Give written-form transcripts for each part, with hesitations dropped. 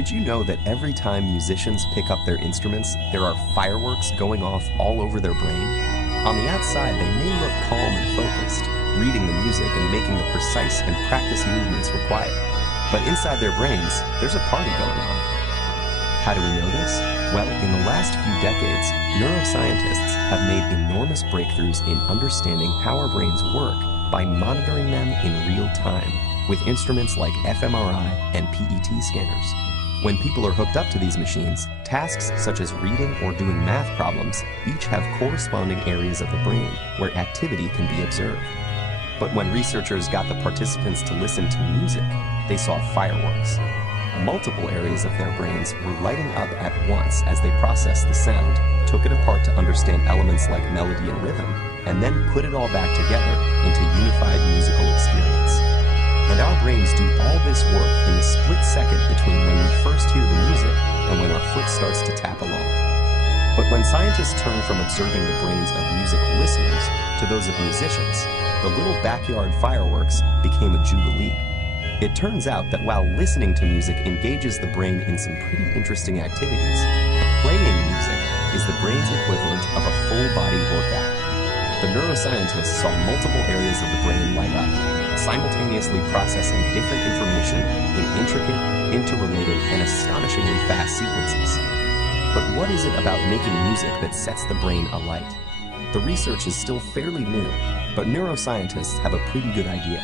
Did you know that every time musicians pick up their instruments, there are fireworks going off all over their brain? On the outside, they may look calm and focused, reading the music and making the precise and practiced movements required. But inside their brains, there's a party going on. How do we know this? Well, in the last few decades, neuroscientists have made enormous breakthroughs in understanding how our brains work by monitoring them in real time with instruments like fMRI and PET scanners. When people are hooked up to these machines, tasks such as reading or doing math problems each have corresponding areas of the brain where activity can be observed. But when researchers got the participants to listen to music, they saw fireworks. Multiple areas of their brains were lighting up at once as they processed the sound, took it apart to understand elements like melody and rhythm, and then put it all back together into unified musical experience. And our brains do all this work in the split second between when we first hear the music and when our foot starts to tap along. But when scientists turned from observing the brains of music listeners to those of musicians, the little backyard fireworks became a jubilee. It turns out that while listening to music engages the brain in some pretty interesting activities, playing music is the brain's equivalent of a full-body workout. The neuroscientists saw multiple areas of the brain light up, simultaneously processing different information in intricate, interrelated, and astonishingly fast sequences. But what is it about making music that sets the brain alight? The research is still fairly new, but neuroscientists have a pretty good idea.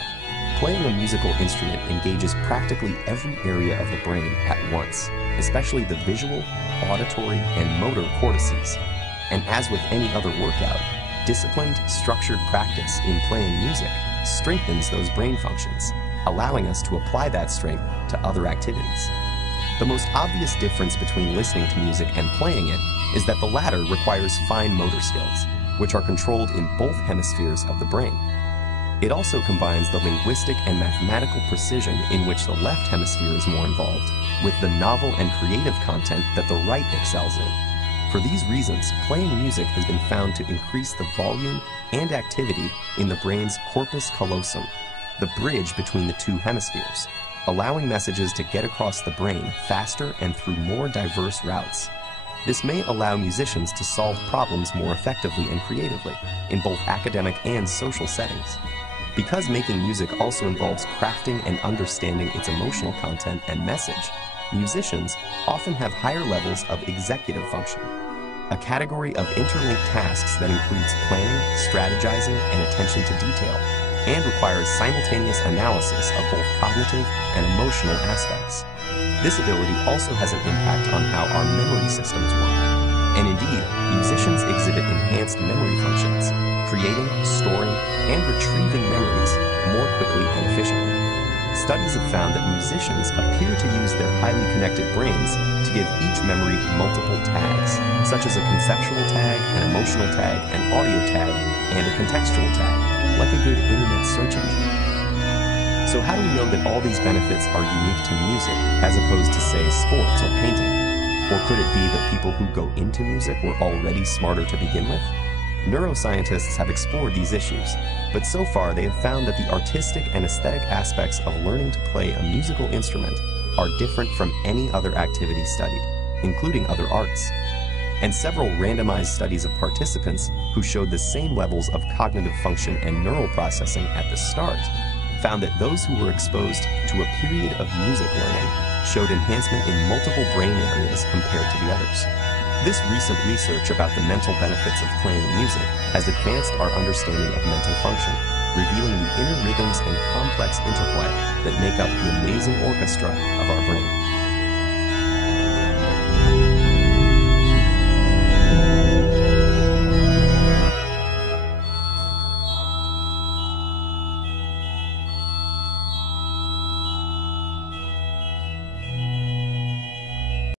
Playing a musical instrument engages practically every area of the brain at once, especially the visual, auditory, and motor cortices. And as with any other workout, disciplined, structured practice in playing music strengthens those brain functions, allowing us to apply that strength to other activities. The most obvious difference between listening to music and playing it is that the latter requires fine motor skills, which are controlled in both hemispheres of the brain. It also combines the linguistic and mathematical precision in which the left hemisphere is more involved, with the novel and creative content that the right excels in. For these reasons, playing music has been found to increase the volume and activity in the brain's corpus callosum, the bridge between the two hemispheres, allowing messages to get across the brain faster and through more diverse routes. This may allow musicians to solve problems more effectively and creatively in both academic and social settings. Because making music also involves crafting and understanding its emotional content and message, musicians often have higher levels of executive function, a category of interlinked tasks that includes planning, strategizing, and attention to detail, and requires simultaneous analysis of both cognitive and emotional aspects. This ability also has an impact on how our memory systems work. And indeed, musicians exhibit enhanced memory functions, creating, storing, and retrieving memories more quickly and efficiently. Studies have found that musicians appear to use their highly connected brains to give each memory multiple tags, such as a conceptual tag, an emotional tag, an audio tag, and a contextual tag, like a good internet search engine. So how do we know that all these benefits are unique to music as opposed to, say, sports or painting? Or could it be that people who go into music were already smarter to begin with? Neuroscientists have explored these issues, but so far they have found that the artistic and aesthetic aspects of learning to play a musical instrument are different from any other activity studied, including other arts. And several randomized studies of participants who showed the same levels of cognitive function and neural processing at the start found that those who were exposed to a period of music learning showed enhancement in multiple brain areas compared to the others. This recent research about the mental benefits of playing music has advanced our understanding of mental function, revealing the inner rhythms and complex interplay that make up the amazing orchestra of our brain.